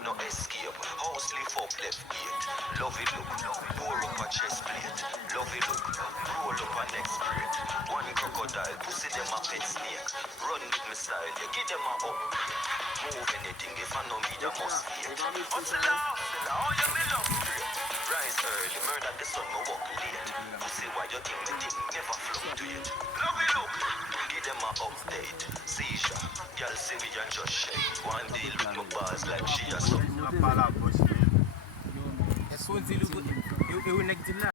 No escape, house lift up left gate. Love it look, pour up a chest plate. Love it look, roll up a next crate. One crocodile, pussy them a pet snake. Run with me style, you give them a up. Move anything, if I know me, you must hate. Hustle out, all you me love straight. Rise early, murder the sun, me walk late. Pussy why you think the thing never fluctuate. Love it look, give them a update. Seizure, girl see me and just shake. One deal with my bars like she a something.